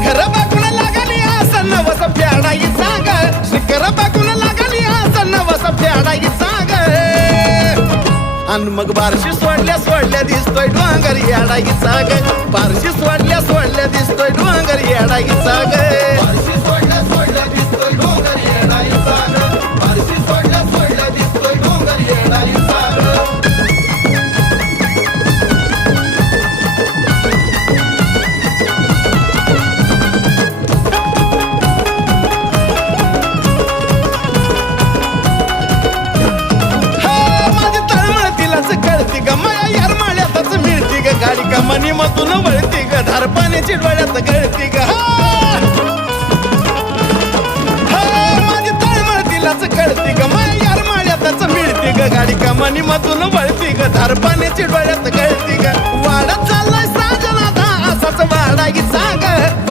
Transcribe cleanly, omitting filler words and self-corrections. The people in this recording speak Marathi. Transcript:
शिखर बघून लागली असं नवस फेडाई सांग शिखर बघून लागली असं नवस फेडाई सांग आणि मग बारशी सोडल्या दिसतोय डोंगर येडाईचा ग बारशी सोडल्या दिसतोय डोंगर येडाईचा ग बारशी सोडल्या दिसतोय डोंगर येडाईचा ग बारशी सोडल्या दिसतोय डोंगर येडाईचा ग कळती ग माया यार माळ्यातच मिळती ग गाडी का मनी मधून वळती ग धार पाण्याची डोळ्यात गळती ग माझी तळमळतीलाच कळती ग माया यार माळ्यातच मिळती ग गाडी का मनी मधून वळती ग धार पाण्याची डोळ्यात गळती ग वाढत चाललाय साजनादा असाच वाढाई सांग